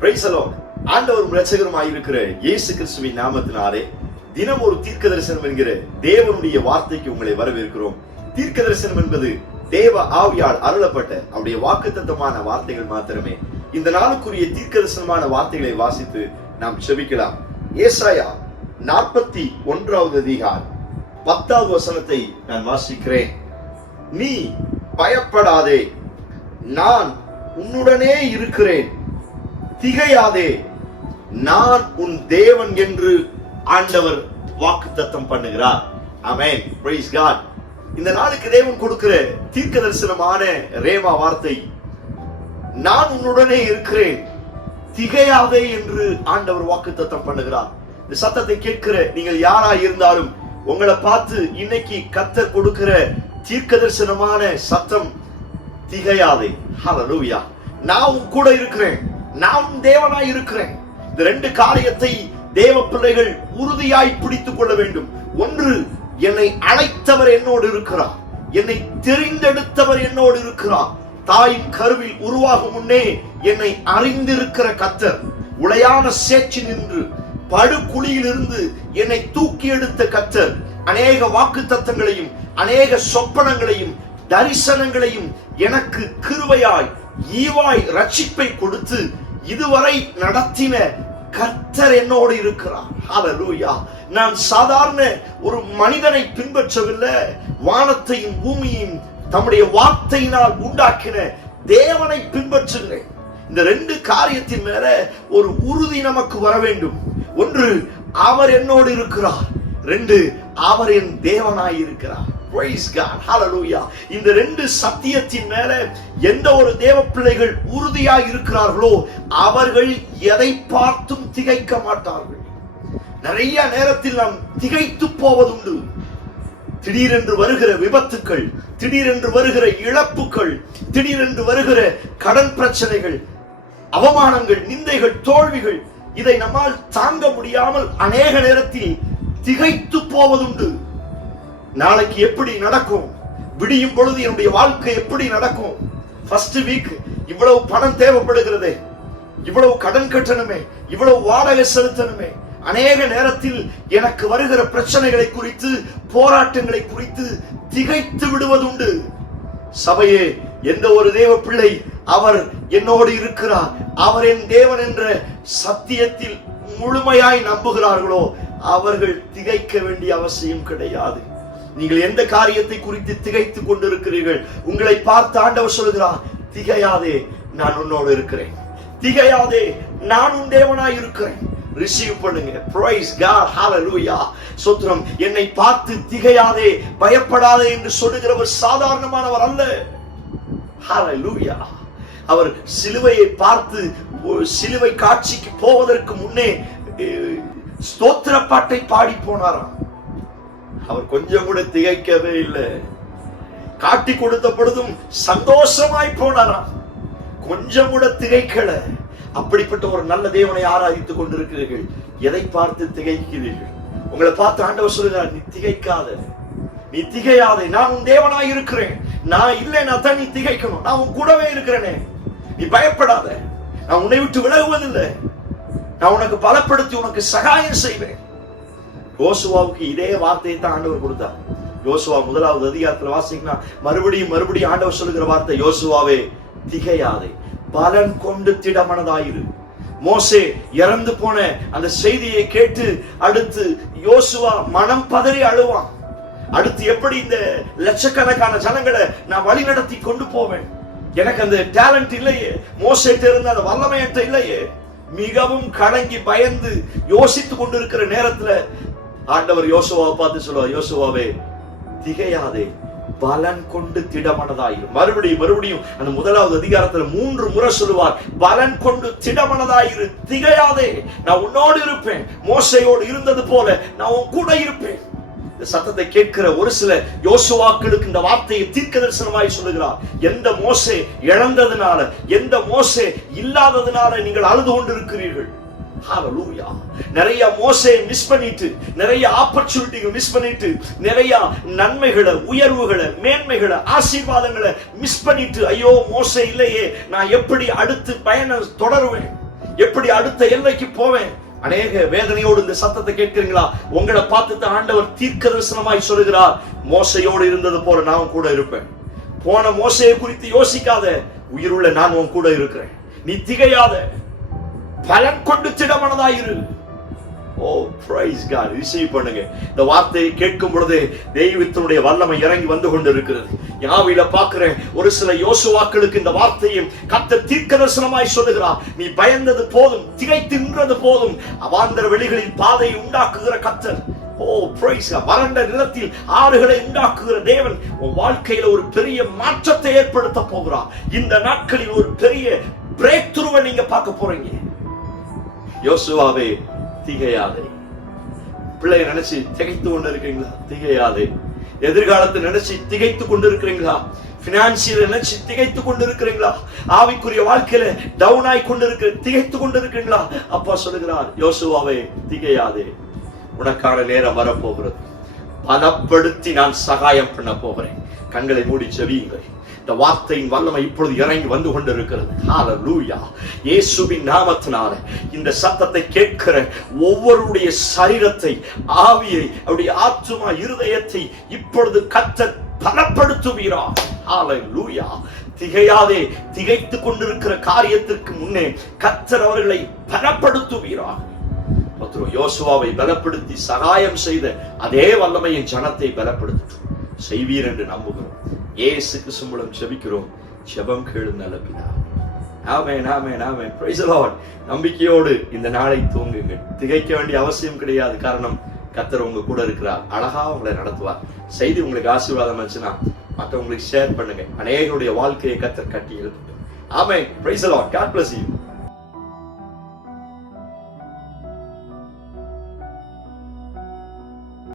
Price the Lord. ஆண்டவரும் இரட்சகருமாய் இருக்கிற இயேசு கிறிஸ்துவின் நாமத்தினாலே தினம் ஒரு தீர்க்க தரிசனம் என்கிற தேவனுடைய வார்த்தைக்கு உங்களை வரவேற்கிறோம். தீர்க்க தரிசனம் என்பது தேவ ஆவியால் அருளப்பட்ட அவருடைய வாக்குத்தத்தமான வார்த்தைகள் மாத்திரமே. இந்த நாளுக்குரிய தீர்க்க தரிசனமான வார்த்தைகளை வாசித்து நாம் செபிக்கலாம். ஏசாயா 41வது அதிகாரம் 10வது வசனத்தை நான் வாசிக்கிறேன். நீ பயப்படாதே, நான் உன்னுடனே இருக்கிறேன், திகையாதே, நான் உன் தேவன் என்று ஆண்டவர் வாக்குத்தத்தம் பண்ணுகிறார். ஆமென். Praise God. இந்த நாளுக்கு தேவன் கொடுக்கிற தீர்க்க தரிசனமான ரேமா வார்த்தை, நான் உன்னுடனே இருக்கிறேன், திகையாதே என்று ஆண்டவர் வாக்குத்தத்தம் பண்ணுகிறார். இந்த சத்தத்தை கேட்கிற நீங்கள் யாராய் இருந்தாலும் உங்களை பார்த்து இன்னைக்கு கர்த்தர் கொடுக்கிற தீர்க்க தரிசனமான சத்தம், திகையாதே. ஹல்லேலூயா. நான் உன் கூட இருக்கிறேன், நான் உன் தேவனாய் இருக்கிறேன். இந்த ரெண்டு காரியத்தை தேவ பிள்ளைகள் உறுதியாய் பிடித்துக் கொள்ள வேண்டும். ஒன்று, என்னை அழைத்தவர் என்னோடு இருக்கிறார், என்னை தெரிந்தெடுத்தவர் என்னோடு இருக்கிறார். தாயின் கருவில் உருவாகும் முன்னே என்னை அறிந்திருக்கிற கர்த்தர், உளையான சேற்றி நின்று படுகுழியில் இருந்து என்னை தூக்கி எடுத்த கர்த்தர், அநேக வாக்குத்தத்தங்களையும் அநேக சொப்பனங்களையும் தரிசனங்களையும் எனக்கு கிருபையாய் ஈவாய் ரட்சிப்பை கொடுத்து இதுவரை நடத்தின கர்த்தர் என்னோடு இருக்கிறார். ஹல்லேலூயா. நான் சாதாரண ஒரு மனிதனை பின்பற்றவில்லை, வானத்தையும் பூமியையும் தம்முடைய வார்த்தையினால் உண்டாக்கின தேவனை பின்பற்றுகிறேன். இந்த ரெண்டு காரியத்தின் மேல ஒரு உறுதி நமக்கு வர வேண்டும். ஒன்று, அவர் என்னோடு இருக்கிறார். ரெண்டு, அவர் என் தேவனாய் இருக்கிறார். Praise God. Hallelujah. இந்த ரெண்டு சத்தியத்தின் மேல எந்த ஒரு தேவ பிள்ளைகள் உறுதியாய் இருக்கிறார்களோ அவர்கள் எதை பார்த்தும் திகைக்க மாட்டார்கள். நிறைய நேரத்தில் நாம் திகைத்து போவதுண்டு. திடீரென்று வருகிற விபத்துக்கள், திடீரென்று வருகிற இழப்புகள், திடீரென்று வருகிற கடன் பிரச்சனைகள், அவமானங்கள், நிந்தைகள், தோல்விகள், இதை நம்மால் தாங்க முடியாமல் அநேக நேரத்தில் திகைத்து போவதுண்டு. நாளைக்கு எப்படி நடக்கும், விடியும் பொழுது என்னுடைய வாழ்க்கை எப்படி நடக்கும், ஃபர்ஸ்ட் வீக் இவ்வளவு பணம் தேவைப்படுகிறது, இவ்வளவு கடன் கட்டணுமே, இவ்வளவு வாடகை செலுத்தணுமே. அநேக நேரத்தில் எனக்கு வருகிற பிரச்சனைகளை குறித்து, போராட்டங்களை குறித்து திகைத்து விடுவதுண்டு. சபையே, எந்த ஒரு தேவ பிள்ளை அவர் என்னோடு இருக்கிறார், அவர் என் தேவன் என்ற சத்தியத்தில் முழுமையாய் நம்புகிறார்களோ அவர்கள் திகைக்க வேண்டிய அவசியம் கிடையாது. நீங்கள் எந்த காரியத்தை குறித்து திகைத்து கொண்டிருக்கிறீர்கள், உங்களை பார்த்து ஆண்டவர் சொல்கிறார், திகையாதே, நான் உன்னோடு இருக்கிறேன், திகையாதே, நான் உன் தேவனாய் இருக்கிறேன். ரிசீவ் பண்ணுங்க. Praise God. Hallelujah. ஸ்தோத்திரம். என்னை பார்த்து திகையாதே, பயப்படாதே என்று சொல்லுகிறவர் சாதாரணமானவர் அல்ல. Hallelujah. அவர் சிலுவையை பார்த்து சிலுவை காட்சிக்கு போவதற்கு முன்னே ஸ்தோத்திர பாட்டை பாடி போனாராம். அவர் கொஞ்சம் கூட திகைக்கவே இல்லை. காட்டி கொடுத்த பொழுதும் சந்தோஷமாய் போனாராம், கொஞ்சம் கூட திகைக்கல. அப்படிப்பட்ட ஒரு நல்ல தேவனை ஆராதித்துக் கொண்டிருக்கிறீர்கள், எதை பார்த்து திகைக்கிறீர்கள்? உங்களை பார்த்து ஆண்டவர் சொல்லுகிறார், நீ திகைக்காத, நீ திகையாதே, நான் உன் தேவனாய் இருக்கிறேன். நான் இல்லைன்னா தான் நீ திகைக்கணும், நான் உன் கூடவே இருக்கிறேனே, நீ பயப்படாத, நான் உன்னை விட்டு விலகுவதில்லை, நான் உனக்கு பலப்படுத்தி உனக்கு சகாயம் செய்வேன். யோசுவாவுக்கு இதே வார்த்தையை தான் ஆண்டவர் கொடுத்தார். யோசுவா 1வது அதிகாரத்தில் வாசிக்கனா மறுபடியும் ஆண்டவர் சொல்லுகிற வார்த்தை, யோசுவாவே திகையாதே, பலன் கொண்டு திடமனதாயிரு. மோசே இறந்து போன அந்த செய்தியை கேட்டு அடுத்து யோசுவா மனம் பதறி அழுவான். அடுத்து எப்படி இந்த லட்சக்கணக்கான ஜனங்களை நான் வழி நடத்தி கொண்டு போவேன், எனக்கு அந்த டேலண்ட் இல்லையே, மோசேட்ட இருந்த அந்த வல்லமை என்கிட்ட இல்லையே. மிகவும் கலங்கி பயந்து யோசித்துக் கொண்டிருக்கிற நேரத்துல ஆண்டவர் யோசுவாவை பார்த்து சொல்லுவார், யோசுவாவே திகையாதே, பலன் கொண்டு திடமனதாயிரு. மறுபடியும் அந்த 1வது அதிகாரத்துல 3 முறை சொல்லுவார், பலன் கொண்டு திடமனதாயிரு, திகையாதே, நான் உன்னோடு இருப்பேன், மோசேயோடு இருந்தது போல நான் உன் கூட இருப்பேன். இந்த சத்தத்தை கேட்கிற ஒரு சில யோசுவாக்களுக்கு இந்த வார்த்தையை தீர்க்க தரிசனமாய் சொல்லுகிறார். எந்த மோசே இழந்ததுனால, எந்த மோசே இல்லாததுனால நீங்கள் அழுது கொண்டிருக்கிறீர்கள். ஹalleluya. நிறைய மோசே மிஸ் பண்ணிட்டு, நிறைய ஆப்பர்ச்சுனிட்டிகளை மிஸ் பண்ணிட்டு, நிறைய நன்மைகளை, உயர்வுகளை, மேன்மைகளை, ஆசீர்வாதங்களை மிஸ் பண்ணிட்டு, ஐயோ மோசே இல்லையே, நான் எப்படி அடுத்து பயணம் தொடருவேன், எப்படி அடுத்த எல்லைக்கு போவேன்? அநேக வேதனையோடு இந்த சத்தத்தை கேட்கிறீங்களா? உங்களை பார்த்து ஆண்டவர் தீர்க்க தரிசனமாய் சொல்லுகிறார், மோசையோடு இருந்தது போல நான் கூட இருப்பேன். போன மோசையை குறித்து யோசிக்காத, உயிருள்ள நான் உன் கூட இருக்கிறேன். நீ திகையாத, பலன் கொண்டு திடமனதாயிரு. ஓ பிரைஸ் காட், ரிசீவ் பண்ணுங்க. இந்த வார்த்தையை கேட்கும் பொழுது தெய்வத்தினுடைய வல்லமை இறங்கி வந்து கொண்டிருக்கிறது. யாவில பார்க்கிறேன் ஒரு சில யோசுவாக்களுக்கு இந்த வார்த்தையும் கர்த்தர் தீர்க்க தரிசனமாய் சொல்லுகிறார். நீ பயந்தது போதும், திகைத்து நின்றது போதும். அவாந்தர வெளிகளில் பாதையை உண்டாக்குகிற கர்த்தர். ஓ பிரைஸ் காட், வறண்ட நிலத்தில் ஆறுகளை உண்டாக்குகிற தேவன் உன் வாழ்க்கையில ஒரு பெரிய மாற்றத்தை ஏற்படுத்த போகிறார். இந்த நாட்களில் ஒரு பெரிய பிரேக் த்ரூவை நீங்க பார்க்க போறீங்க. யோசுவாவே திகையாதே. பிள்ளைய நினைச்சு திகைத்து கொண்டு இருக்கிறீங்களா? திகையாதே. எதிர்காலத்தை நினைச்சு திகைத்து கொண்டு இருக்கிறீங்களா? பினான்சியல் நினைச்சு திகைத்து கொண்டு இருக்கிறீங்களா? ஆவிக்குரிய வாழ்க்கையில டவுன் ஆகி கொண்டு இருக்க திகைத்து கொண்டு இருக்கிறீங்களா? அப்பா சொல்லுகிறார், யோசுவாவே திகையாதே, உனக்கான நேரம் வரப்போகிறது. பலப்படுத்தி நான் சகாயம் பண்ண போகிறேன். கண்களை மூடி செவியுங்கள். இந்த வார்த்தையின் வல்லமை இப்பொழுது இறங்கி வந்து கொண்டிருக்கிறது. ஹல்லேலூயா. இயேசுவின் நாமத்தினால இந்த சத்தத்தை கேட்கிற ஒவ்வொருடைய சரீரத்தை, ஆவியை, அவருடைய ஆத்துமா, இருதயத்தை இப்பொழுது கர்த்தர் பலப்படுத்துவீராக. ஹல்லேலூயா. திகையாதே. திகைத்து கொண்டிருக்கிற காரியத்திற்கு முன்னே கர்த்தர் அவர்களை பலப்படுத்துவீராக. யோசுவாவை பலப்படுத்தி சகாயம் செய்த அதே வல்லமையின் ஜனத்தை பலப்படுத்தும் செய்வீர் என்று நம்புகிறோம். இயேசு கிறிஸ்து மூலம் ஜெபிக்கிறோம். ஜெபம் கேளும் நல்ல பிதாவே. ஆமென், ஆமென், ஆமென். Praise the Lord. நம்பிக்கையோடு இந்த நாளை தூங்குங்கள். திகைக்க வேண்டிய அவசியம் கிடையாது. காரணம் கர்த்தர் உங்க கூட இருக்கிறார். அழகா உங்களை நடத்துவார். செய்தி உங்களுக்கு ஆசீர்வாதம் ஆச்சுன்னா மற்றவங்களுக்கு ஷேர் பண்ணுங்க. அநேகருடைய வாழ்க்கையை கர்த்தர் கட்டி எழுப்பட்டும். ஆமென். Praise the Lord. God bless you.